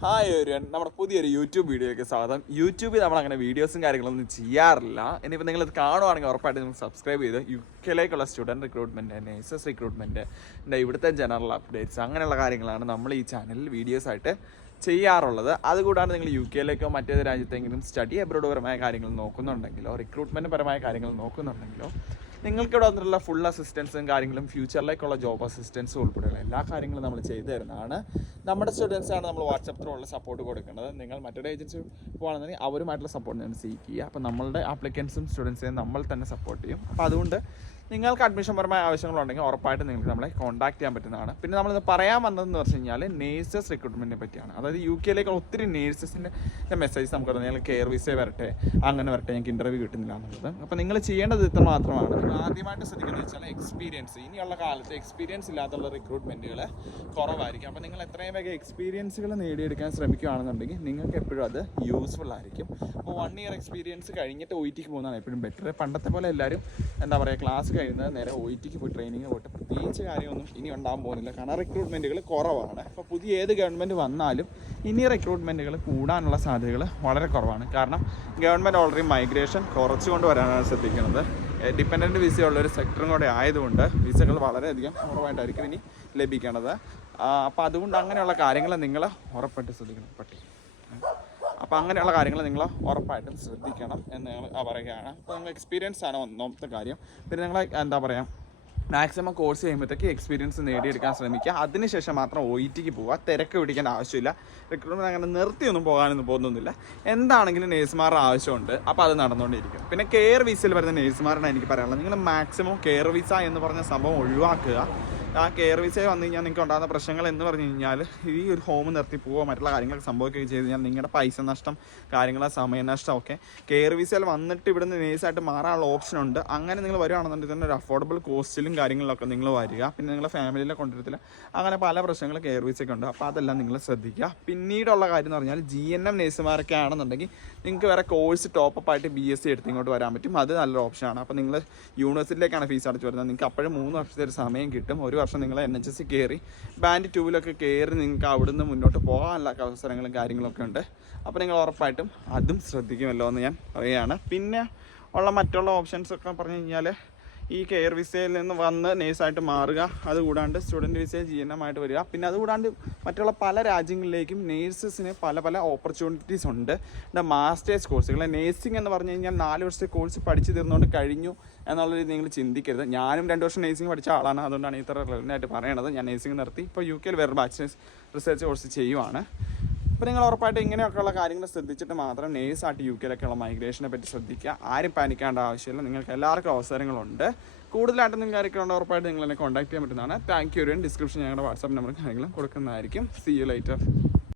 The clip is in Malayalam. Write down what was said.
ഹായ് എവരിവൺ, നമ്മുടെ പുതിയൊരു യൂട്യൂബ് വീഡിയോയ്ക്ക് സ്വാഗതം. യൂട്യൂബിൽ നമ്മളങ്ങനെ വീഡിയോസും കാര്യങ്ങളൊന്നും ചെയ്യാറില്ല. ഇനിയിപ്പോൾ നിങ്ങളിത് കാണുവാണെങ്കിൽ ഉറപ്പായിട്ട് നിങ്ങൾ സബ്സ്ക്രൈബ് ചെയ്ത് യുകെയിലേക്കുള്ള സ്റ്റുഡൻറ്റ് റിക്രൂട്ട്മെൻറ്റ്, നേഴ്സസ് റിക്രൂട്ട്മെൻറ്റ്, ഇവിടുത്തെ ജനറൽ അപ്ഡേറ്റ്സ് അങ്ങനെയുള്ള കാര്യങ്ങളാണ് നമ്മൾ ഈ ചാനലിൽ വീഡിയോസായിട്ട് ചെയ്യാറുള്ളത്. അതുകൂടാതെ നിങ്ങൾ യുകെയിലേക്കോ മറ്റേത് രാജ്യത്തെങ്കിലും സ്റ്റഡി അബ്രോഡ് പരമായ കാര്യങ്ങൾ നോക്കുന്നുണ്ടെങ്കിലോ റിക്രൂട്ട്മെൻറ്റ് പരമായ കാര്യങ്ങൾ നോക്കുന്നുണ്ടെങ്കിലോ നിങ്ങൾക്കിവിടെ വന്നിട്ടുള്ള ഫുൾ അസിസ്റ്റൻസും കാര്യങ്ങളും ഫ്യൂച്ചറിലേക്കുള്ള ജോബ് അസിസ്റ്റൻസും ഉൾപ്പെടെയുള്ള എല്ലാ കാര്യങ്ങളും നമ്മൾ ചെയ്തു തരുന്നതാണ്. നമ്മുടെ സ്റ്റുഡൻസാണ് നമ്മൾ വാട്സപ്പ് ത്രൂ ഉള്ള സപ്പോർട്ട് കൊടുക്കുന്നത്. നിങ്ങൾ മറ്റൊരു ഏജൻസി പോകുകയാണെന്നുണ്ടെങ്കിൽ അവരുമായിട്ടുള്ള സപ്പോർട്ട് നിങ്ങൾ സീക്ക് ചെയ്യുക. അപ്പോൾ നമ്മളുടെ ആപ്ലിക്കൻസും സ്റ്റുഡൻസിനെയും നമ്മൾ തന്നെ സപ്പോർട്ട് ചെയ്യും. അപ്പോൾ അതുകൊണ്ട് നിങ്ങൾക്ക് അഡ്മിഷൻ പരമായ ആവശ്യങ്ങളുണ്ടെങ്കിൽ ഉറപ്പായിട്ട് നിങ്ങൾക്ക് നമ്മളെ കോൺടാക്ട് ചെയ്യാൻ പറ്റുന്നതാണ്. പിന്നെ നമ്മളിത് പറയാൻ വന്നതെന്ന് വെച്ച് കഴിഞ്ഞാൽ നേഴ്സസ് റിക്രൂട്ട്മെൻറ്റിനെ പറ്റിയാണ്. അതായത് യുകെയിലേക്ക് ഒത്തിരി നേഴ്സസിൻ്റെ മെസ്സേജ് നമുക്ക് നിങ്ങൾ കെയർ വിസ വരട്ടെ, അങ്ങനെ വരട്ടെ, ഞങ്ങൾക്ക് ഇൻ്റർവ്യൂ കിട്ടുന്നില്ല എന്നുള്ളത്. അപ്പോൾ നിങ്ങൾ ചെയ്യേണ്ടത് ഇത്ര മാത്രമാണ്. നിങ്ങൾ ആദ്യമായിട്ട് ശ്രദ്ധിക്കുന്നത് വെച്ചാൽ എക്സ്പീരിയൻസ്. ഇനിയുള്ള കാലത്ത് എക്സ്പീരിയൻസ് ഇല്ലാത്തുള്ള റിക്രൂട്ട്മെൻറ്റുകൾ കുറവായിരിക്കും. അപ്പോൾ നിങ്ങൾ എത്രയും വേഗം എക്സ്പീരിയൻസുകൾ നേടിയെടുക്കാൻ ശ്രമിക്കുകയാണെന്നുണ്ടെങ്കിൽ നിങ്ങൾക്ക് എപ്പോഴും അത് യൂസ്ഫുൾ ആയിരിക്കും. അപ്പോൾ 1 ഇയർ എക്സ്പീരിയൻസ് കഴിഞ്ഞിട്ട് OETക്ക് പോകുന്നതാണ് എപ്പോഴും ബെറ്റർ. പണ്ടത്തെ പോലെ എല്ലാവരും എന്താ പറയുക, ക്ലാസ് കഴിയുന്നത് നേരെ OETക്ക് പോയി ട്രെയിനിങ് പോയിട്ട് പ്രത്യേകിച്ച് കാര്യമൊന്നും ഇനി ഉണ്ടാകാൻ പോകുന്നില്ല. കാരണം റിക്രൂട്ട്മെൻറ്റുകൾ കുറവാണ്. അപ്പോൾ പുതിയ ഏത് ഗവൺമെൻറ് വന്നാലും ഇനി റിക്രൂട്ട്മെൻറ്റുകൾ കൂടാനുള്ള സാധ്യതകൾ വളരെ കുറവാണ്. കാരണം ഗവൺമെൻറ് ഓൾറെഡി മൈഗ്രേഷൻ കുറച്ചുകൊണ്ട് വരാനാണ് ശ്രദ്ധിക്കുന്നത്. ഡിപ്പെൻഡൻറ്റ് വിസയുള്ളൊരു സെക്ടറും കൂടെ ആയതുകൊണ്ട് വിസകൾ വളരെയധികം കുറവായിട്ടായിരിക്കും ഇനി ലഭിക്കണത്. അപ്പോൾ അതുകൊണ്ട് അങ്ങനെയുള്ള കാര്യങ്ങൾ നിങ്ങൾ ഉറപ്പായിട്ട് ശ്രദ്ധിക്കണം. അപ്പോൾ അങ്ങനെയുള്ള കാര്യങ്ങൾ നിങ്ങൾ ഉറപ്പായിട്ടും ശ്രദ്ധിക്കണം എന്ന് ഞങ്ങൾ പറയുകയാണ്. അപ്പോൾ നിങ്ങൾ എക്സ്പീരിയൻസ് ആണ് ഒന്നാമത്തെ കാര്യം. പിന്നെ നിങ്ങൾ എന്താ പറയുക, മാക്സിമം കോഴ്സ് ചെയ്യുമ്പോഴത്തേക്ക് എക്സ്പീരിയൻസ് നേടിയെടുക്കാൻ ശ്രമിക്കുക. അതിനുശേഷം മാത്രം OETക്ക് പോവുക. തിരക്ക് പിടിക്കേണ്ട ആവശ്യമില്ല. റിക്രൂട്ട്മെൻറ്റ് അങ്ങനെ നിർത്തിയൊന്നും പോകാനൊന്നും പോകുന്നില്ല. എന്താണെങ്കിലും നേഴ്സുമാരുടെ ആവശ്യമുണ്ട്. അപ്പോൾ അത് നടന്നുകൊണ്ടിരിക്കും. പിന്നെ കെയർ വിസയിൽ വരുന്ന നേഴ്സുമാരാണ് എനിക്ക് പറയാനുള്ളത്. നിങ്ങൾ മാക്സിമം കെയർ വിസ എന്ന് പറഞ്ഞ സംഭവം ഒഴിവാക്കുക. ആ കെയർ വിസയിൽ വന്നു കഴിഞ്ഞാൽ നിങ്ങൾക്ക് ഉണ്ടാകുന്ന പ്രശ്നങ്ങൾ എന്ന് പറഞ്ഞു കഴിഞ്ഞാൽ ഈ ഒരു ഹോം നിർത്തി പോവുക, മറ്റുള്ള കാര്യങ്ങളൊക്കെ സംഭവിക്കുകയും ചെയ്ത് കഴിഞ്ഞാൽ നിങ്ങളുടെ പൈസ നഷ്ടം, കാര്യങ്ങളെ സമയനഷ്ടം ഒക്കെ. കെയർ വിസയിൽ വന്നിട്ട് ഇവിടുന്ന് നേഴ്സായിട്ട് മാറാനുള്ള ഓപ്ഷൻ ഉണ്ട്. അങ്ങനെ നിങ്ങൾ വരുവാണെന്നുണ്ടെങ്കിൽ തന്നെ ഒരു അഫോർഡബിൾ കോസ്റ്റിലും കാര്യങ്ങളിലൊക്കെ നിങ്ങൾ വരിക. പിന്നെ നിങ്ങളുടെ ഫാമിലിയിലെ കൊണ്ടുവരത്തില്ല, അങ്ങനെ പല പ്രശ്നങ്ങൾ കെയർ വിസയൊക്കെ ഉണ്ട്. അപ്പോൾ അതെല്ലാം നിങ്ങൾ ശ്രദ്ധിക്കുക. പിന്നീടുള്ള കാര്യം എന്ന് പറഞ്ഞാൽ GNM നേഴ്സുമാരൊക്കെ ആണെന്നുണ്ടെങ്കിൽ നിങ്ങൾക്ക് വേറെ കോഴ്സ് ടോപ്പപ്പ് ആയിട്ട് BSc എടുത്ത് ഇങ്ങോട്ട് വരാൻ പറ്റും. അത് നല്ലൊരു ഓപ്ഷനാണ്. അപ്പോൾ നിങ്ങൾ യൂണിവേഴ്സിറ്റിയിലേക്കാണ് ഫീസ് അടച്ച് വരുന്നത്. നിങ്ങൾക്ക് അപ്പോഴും 3 വർഷത്തെ ഒരു സമയം കിട്ടും. ഒരു വർഷം നിങ്ങൾ NHS കയറി ബാൻഡ് 2-ലൊക്കെ കയറി നിങ്ങൾക്ക് അവിടുന്ന് മുന്നോട്ട് പോകാനുള്ള അവസരങ്ങളും കാര്യങ്ങളൊക്കെ ഉണ്ട്. അപ്പോൾ നിങ്ങൾ ഉറപ്പായിട്ടും അതും ശ്രദ്ധിക്കുമല്ലോ എന്ന് ഞാൻ പറയുകയാണ്. പിന്നെ ഉള്ള മറ്റുള്ള ഓപ്ഷൻസൊക്കെ പറഞ്ഞു കഴിഞ്ഞാൽ ഈ കെയർ വിസയിൽ നിന്ന് വന്ന് നേഴ്സായിട്ട് മാറുക, അതുകൂടാണ്ട് സ്റ്റുഡൻറ്റ് വിസയിൽ GNM ആയിട്ട് വരിക. പിന്നെ അതുകൂടാണ്ട് മറ്റുള്ള പല രാജ്യങ്ങളിലേക്കും നേഴ്സസിന് പല പല ഓപ്പർച്യൂണിറ്റീസ് ഉണ്ട്. മാസ്റ്റേഴ്സ് കോഴ്സുകൾ, നേഴ്സിംഗ് എന്ന് പറഞ്ഞു കഴിഞ്ഞാൽ 4 വർഷത്തെ കോഴ്സ് പഠിച്ചു തീർന്നുകൊണ്ട് കഴിഞ്ഞു എന്നുള്ളത് നിങ്ങൾ ചിന്തിക്കരുത്. ഞാനും 2 വർഷം നേഴ്സിംഗ് പഠിച്ച ആളാണ്. അതുകൊണ്ടാണ് ഇത്ര റെലവൻ്റായിട്ട് പറയണത്. ഞാൻ നേഴ്സിംഗ് നിർത്തി ഇപ്പോൾ UKയിൽ വേറെ ബാച്ചിലേഴ്സ് റിസർച്ച് കോഴ്സ് ചെയ്യുവാണ്. അപ്പോൾ നിങ്ങൾ ഉറപ്പായിട്ട് ഇങ്ങനെയൊക്കെയുള്ള കാര്യങ്ങൾ ശ്രദ്ധിച്ചിട്ട് മാത്രം നേഴ്സായിട്ട് UKയിലേക്കുള്ള മൈഗ്രേഷനെ പറ്റി ശ്രദ്ധിക്കുക. ആരും പാനിക്കേണ്ട ആവശ്യമില്ല. നിങ്ങൾക്ക് എല്ലാവർക്കും അവസരങ്ങളുണ്ട്. കൂടുതലായിട്ട് നിങ്ങൾ കാര്യങ്ങളുണ്ട്, ഉറപ്പായിട്ട് നിങ്ങൾ എന്നെ കോൺടാക്ട് ചെയ്യാൻ പറ്റുന്നതാണ്. Thank you. ഡിസ്ക്രിപ്ഷൻ ഞങ്ങളുടെ വാട്സാപ്പ് നമ്പർ കാര്യങ്ങളും കൊടുക്കുന്നതായിരിക്കും. See you lighter.